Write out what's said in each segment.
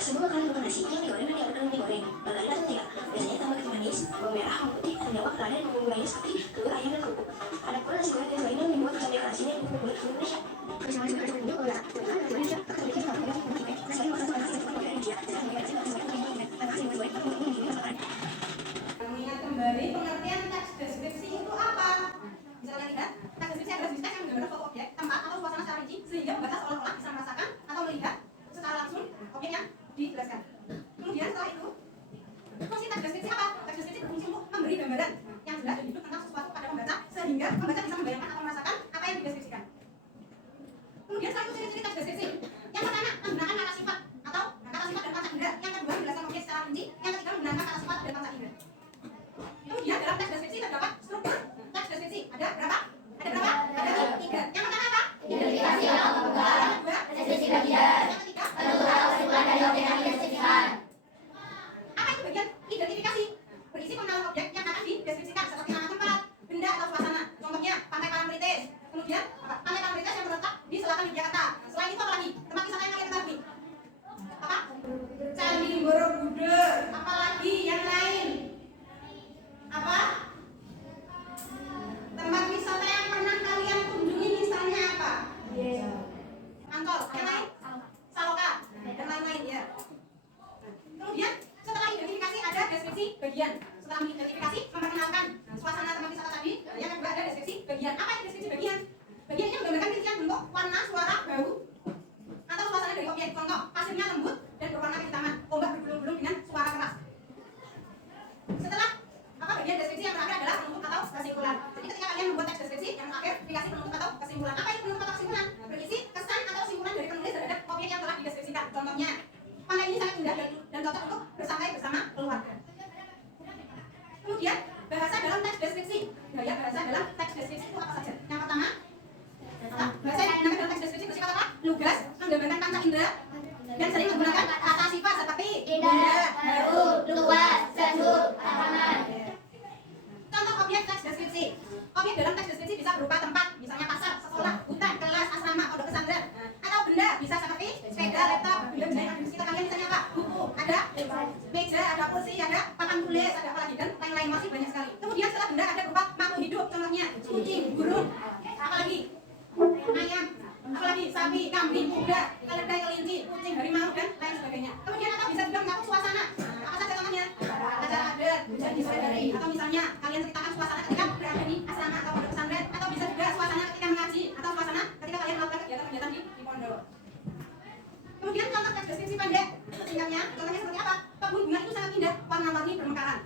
sebelum kalian makan nasi, yang digoreng dan diaduk dalam digoreng. Margarin atau mentega. Biasanya tambah kecap manis, bawang merah, bawang putih, atau minyak kelada dan bumbu lainnya seperti telur, ayam, dan kerupuk. Ada pula nasi goreng dan lain yang dibuat bersama dekorasinya yang populer di Indonesia. Bersama nasi goreng ini kalau rasa, nasi goreng siap, akan memiliki sambal yang nasi goreng masakan yang populer di Indonesia. Mengingat kembali pengertian teks deskripsi itu apa? Misalnya lihat, teks deskripsi adalah teks yang menggambarkan suatu objek, tempat atau suasana secara rinci sehingga membaca seolah-olah bisa merasakan atau melihat secara langsung objek yang dijelaskan. Kemudian setelah itu, fungsi teks deskripsi apa? Teks deskripsi berfungsi untuk memberi gambaran yang jelas dan hidup tentang sesuatu pada pembaca sehingga pembaca bisa membayangkan atau merasakan apa yang dideskripsikan. Kemudian selanjutnya ciri-ciri teks deskripsi. Yang pertama, menggunakan kata sifat atau kata sifat dan panca indera. Yang kedua, menjelaskan objek secara rinci. Yang ketiga, menggunakan kata sifat dan panca indera. Kemudian dalam teks deskripsi terdapat struktur teks deskripsi. Ada berapa? Ada berapa? Ada 3. Yang pertama apa? Identifikasi atau pembukaan. Yang kedua, Deskripsi bagian. yang ketiga, Penuturan atau kesimpulan dari objek yang dideskripsikan. apa itu bagian identifikasi? Berisi pengenalan objek yang akan dideskripsikan seperti nama tempat, benda atau suasana. Contohnya Pantai Parangtritis. Kemudian apa? Pantai Parangtritis yang terletak di selatan Yogyakarta. Selain itu apa lagi? Tempat wisata yang kalian ketahui? Apa? Candi Borobudur. Apalagi yang lain? Apa? Tempat wisata yang pernah kalian kunjungi misalnya apa? Ancol. Yang lain? Saloka dan lain-lain ya. Kemudian setelah identifikasi ada deskripsi bagian. Setelah mengidentifikasi memperkenalkan suasana tempat wisata tadi, yang kedua ada deskripsi bagian. Apa itu deskripsi bagian? Bagian ini menggambarkan rincian bentuk, warna, suara, bau, atau suasana dari objek. Contoh, pasirnya lembut dan berwarna kehitaman, ombak bergulung-gulung dengan suara keras. Setelah apa bagian deskripsi yang terakhir adalah penutup atau kesimpulan. Jadi ketika kalian membuat teks deskripsi yang terakhir dikasih penutup atau kesimpulan. Apa itu penutup atau kesimpulan? Berisi kesan atau kesimpulan dari penulis terhadap objek yang telah dideskripsikan. Contohnya, pantai ini sangat indah dan cocok untuk bersantai bersama keluarga. Kemudian bahasa dalam teks deskripsi. Gaya bahasa dalam teks deskripsi itu apa saja? Yang pertama, bahasa yang digunakan dalam teks deskripsi bersifat apa? Lugas, menggambarkan panca indera, dan sering menggunakan kata sifat seperti Indah, baru, luas, sejuk, taman. Contoh objek teks deskripsi. Objek dalam teks deskripsi bisa berupa tempat, misalnya pasar, sekolah, hutan, kelas, asrama, pondok pesantren. Atau benda bisa seperti sepeda, laptop, benda-benda yang ada di sekitar kalian misalnya apa? Buku, ada meja, ada kursi, ada papan tulis, ada apa lagi dan lain-lain masih banyak sekali. Kemudian setelah benda ada berupa makhluk hidup, contohnya kucing, burung, apalagi ayam, apalagi sapi, kambing, kuda, keledai, kelinci, kucing, harimau dan lain sebagainya. Kemudian apa bisa juga mengatur suasana. Apa saja contohnya? Acara adat, hujan di sore hari, atau misalnya kalian ceritakan suasana ketika berada di asrama atau pondok pesantren, atau bisa juga suasana ketika mengaji, atau suasana ketika kalian melakukan kegiatan-kegiatan di pondok. Kemudian contoh teks deskripsi pendek, singkatnya, contohnya seperti apa? Kebun bunga itu sangat indah, warna-warni bermekaran.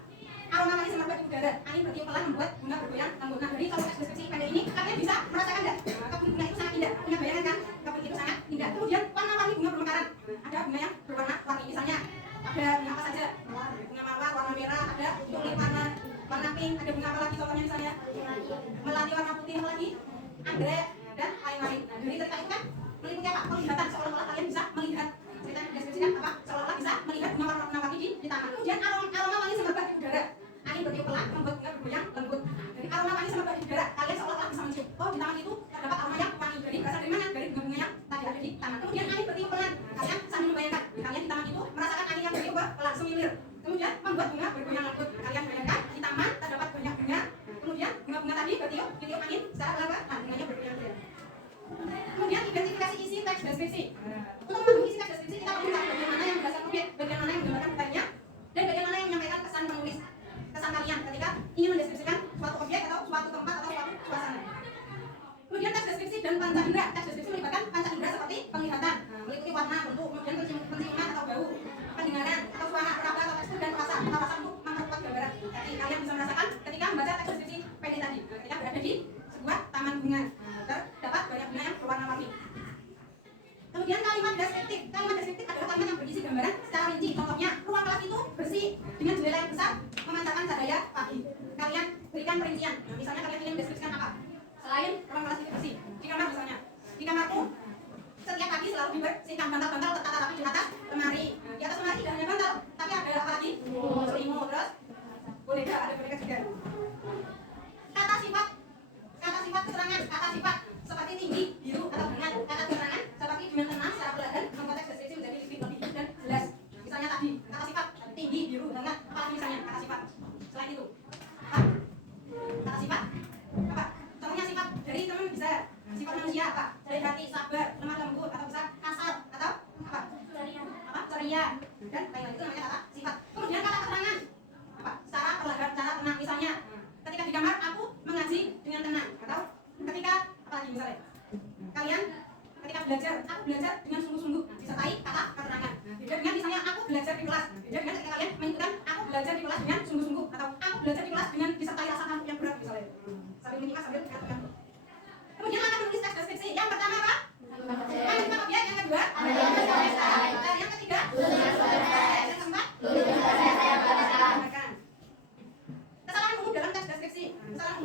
Aroma manis semerbak di udara, angin bertiup pelan membuat bunga bergoyang lembut. Nah, dari contoh teks deskripsi pendek ini, kalian bisa merasakan enggak? Kebun bunga itu sangat indah, punya bayangan kan? Kebun itu sangat indah. Kemudian warna-warni bunga bermekaran. Ada bunga yang berwarna-warni, misalnya ada bunga apa saja? Bunga mawar warna merah, ada tulip warna pink, ada bunga apa lagi contohnya misalnya? Melati warna putih, apa lagi? Anggrek dan lain-lain. Nah, dari cerita itu kan meliputi apa? Penglihatan, seolah-olah kalian bisa melihat. Cerita yang dideskripsikan apa? Seolah-olah bisa melihat bunga warna-warni di taman. Kemudian aroma wangi semerbak di udara. Angin bertiup pelan membuat bunga bergoyang lembut. Dari aroma wangi semerbak di udara, kalian seolah-olah bisa mencium. Oh, di taman itu terdapat aroma yang wangi. Dari berasal dari mana? Dari bunga-bunga yang tadi ada di taman. Kemudian angin bertiup pelan. Kalian sambil membayangkan, kalian di taman itu merasakan angin yang bertiup pelan semilir. Kemudian membuat bunga bergoyang lembut. Kalian bayangkan di taman terdapat banyak bunga. Kemudian bunga-bunga tadi bertiup angin secara pelan. Nah, bunganya bergoyang-goyang. Kemudian identifikasi isi teks deskripsi. Untuk memahami isi teks deskripsi kita perlu tahu bagian mana yang berdasarkan objek, bagian mana yang menggambarkan detailnya, dan bagian mana yang menyampaikan kesan penulis, kesan kalian ketika ingin mendeskripsikan suatu objek atau suatu tempat atau suatu suasana. Kemudian teks deskripsi dan panca indera. Teks deskripsi melibatkan panca indera seperti penglihatan, meliputi warna, bentuk, kemudian penciuman atau bau, pendengaran atau suara, peraba atau tekstur dan rasa. Rasa untuk memperkuat gambaran. Jadi kalian bisa merasakan ketika membaca teks deskripsi pendek tadi. Ketika berada di sebuah taman bunga, terdapat banyak bunga yang berwarna-warni. Kemudian kalimat deskriptif. Kalimat deskriptif adalah kalimat yang berisi gambaran secara rinci. Contohnya, ruang kelas itu bersih dengan jendela yang besar memancarkan cahaya pagi. Kalian berikan perincian. Nah, misalnya kalian ingin mendeskripsikan apa? Selain ruang kelas itu bersih, di kamar misalnya. Di kamarku setiap pagi selalu dibersihkan bantal-bantal tertata rapi di atas lemari. Nah, di atas lemari tidak hanya bantal, tapi ada apa lagi? Selimut, terus boneka, ada boneka juga. Kata sifat keterangan, kata sifat seperti tinggi, biru atau dengan. Kata keterangan seperti dengan tenang secara perlahan membuat teks deskripsi menjadi lebih hidup dan jelas.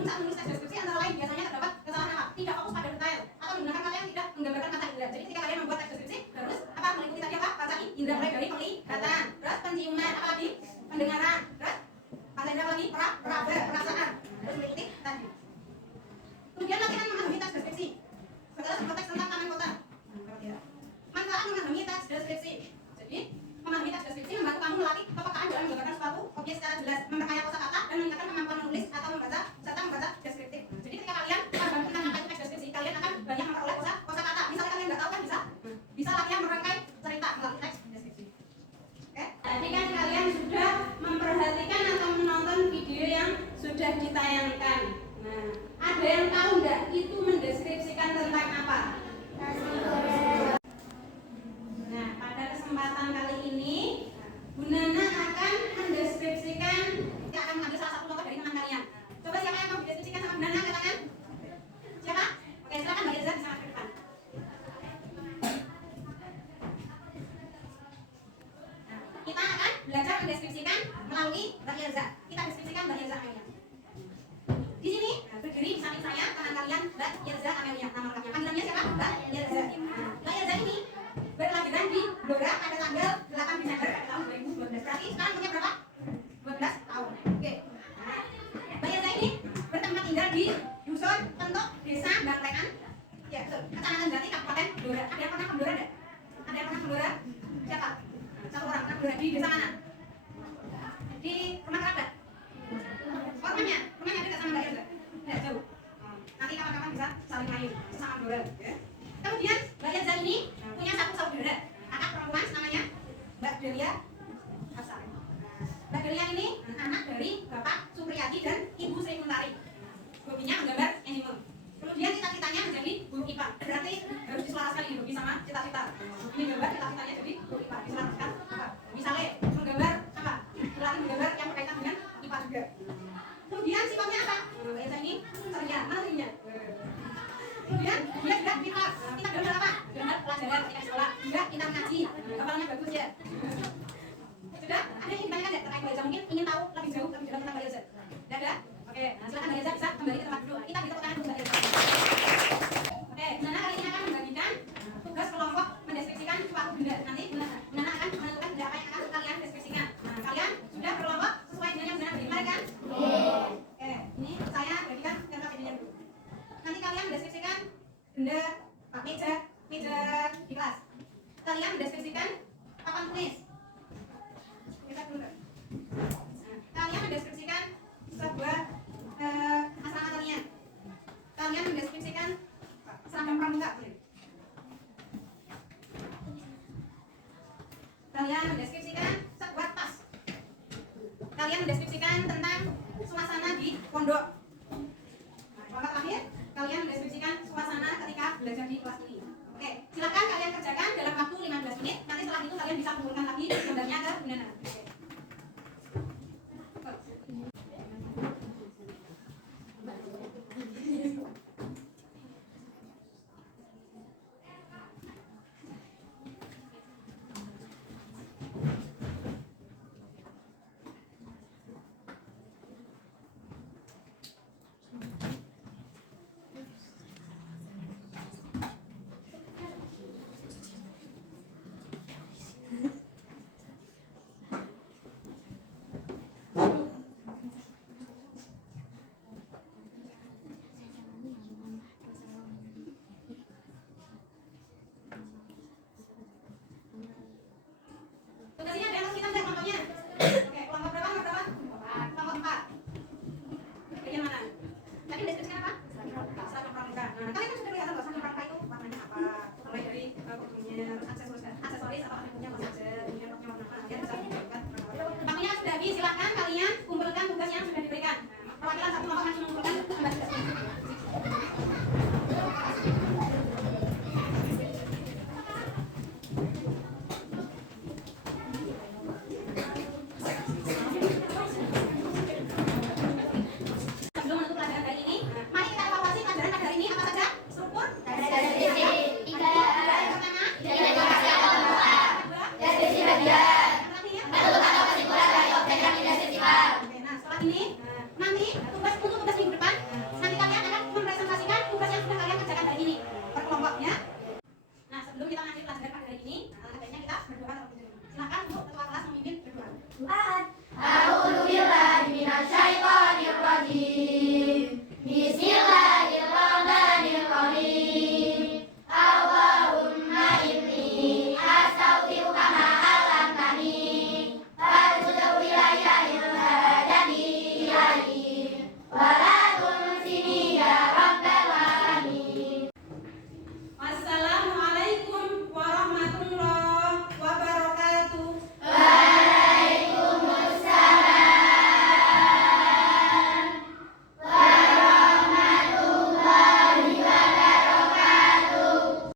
saat menulis teks deskripsi antara lain biasanya terdapat kesalahan apa? Tidak fokus pada detail atau menggunakan kata yang tidak menggambarkan mata indera. Jadi ketika kalian membuat teks deskripsi harus apa? Meliputi tadi apa? Panca indera mulai dari penglihatan, terus penciuman, apa lagi? Pendengaran, terus panca indera lagi peraba, perasaan. Terus meliputi tadi. Kemudian latihan memahami teks deskripsi. Bacalah sebuah teks tentang taman kota. Manfaat memahami teks deskripsi. Jadi memahami teks deskripsi membantu kamu melatih kepekaan dalam menggambarkan suatu objek secara jelas, memperkaya kosakata dan meningkatkan kemampuan menulis atau membaca serta membaca deskriptif. Jadi ketika kalian paham tentang apa itu teks deskripsi, kalian akan banyak memperoleh kosakata. Misalnya kalian nggak tahu kan bisa latihan merangkai cerita melalui teks deskripsi. Oke? Tadi kan kalian sudah memperhatikan atau menonton video yang sudah ditayangkan. Nah, ada yang tahu nggak itu mendeskripsikan tentang apa? Nah, pada kesempatan kali ini Bu Nana akan mendeskripsikan. Kita akan mengambil salah satu contoh dari teman kalian. Coba siapa yang mau dideskripsikan sama Bu Nana, angkat tangan. Siapa? Oke, silakan Mbak Elza bisa ke depan. Kita akan belajar mendeskripsikan melalui Mbak Elza. Kita deskripsikan Mbak Elza Amelia. Di sini berdiri di samping saya kanan kalian Mbak Elza Amelia. Nama lengkapnya panggilannya siapa? Mbak Elza. Mbak Elza ini berkelahiran di Blora pada tanggal 8 Desember pada tahun 2012. Berarti sekarang punya berapa? 12 tahun. Oke. Mbak Elza ini bertempat tinggal di Dusun Pentok, Desa Banglekan. Ya, betul. Kecamatan Jati, Kabupaten Blora. Ada yang pernah ke Blora enggak? Ada yang pernah ke Blora? Siapa? Satu orang pernah ke Blora. Di desa mana? Di rumah kerabat. Oh, rumahnya dekat sama Mbak Elza. Tidak jauh. Nanti kapan-kapan bisa saling main sesama Blora. Ya. Kemudian Mbak Elza ini punya satu saudara, anak perempuan namanya Mbak Delia Hafsa. Mbak Delia ini anak dari Bapak Supriyadi dan Ibu Sri Muntari. Hobinya menggambar anime. Kemudian cita-citanya menjadi guru IPA. Berarti harus diselaraskan ini hobi sama cita-cita. Ini gambar cita-citanya jadi guru IPA. Diselaraskan apa? Misalnya menggambar apa? Berarti menggambar yang berkaitan dengan IPA juga. Kemudian sifatnya apa? Mbak Elza ini ceria. Mana cerianya? Kemudian dia juga pintar gambar apa? Gambar pelajaran ketika sekolah. Juga pintar ngaji. Kepalanya bagus ya. Sudah? Ada yang ditanyakan nggak terkait Mbak Elza? Mungkin ingin tahu lebih jauh tentang Mbak Elza? Tidak ada? Oke, nah silakan Mbak Elza bisa kembali ke tempat dulu. Kita beri tepuk tangan untuk Mbak Elza. Oke, Bu Nana kali ini akan membagikan tugas kelompok mendeskripsikan suatu benda. Nanti Bu Nana akan menentukan benda apa yang akan kalian deskripsikan. Nah, kalian sudah berkelompok sesuai dengan yang Bu Nana beri, kan? Oke, ini saya bagikan contoh videonya dulu. Nanti kalian mendeskripsikan benda meja di kelas. Kalian mendeskripsikan papan tulis. Kita dulu. Nah, kalian mendeskripsikan sebuah asrama kalian. Kalian mendeskripsikan seragam pramuka. Kalian mendeskripsikan sebuah tas. Kalian mendeskripsikan tentang suasana di pondok. Kelompok terakhir, kalian mendeskripsikan suasana ketika belajar di kelas ini. Oke, silakan kalian kerjakan dalam waktu 15 menit. Nanti setelah itu kalian bisa kumpulkan lagi gambarnya ke Bu Nana. Tugasnya ada yang harus kita lihat contohnya. Oke, kelompok berapa? Kelompok 4. Kelompok 4. Bagian mana? Tadi deskripsikan apa?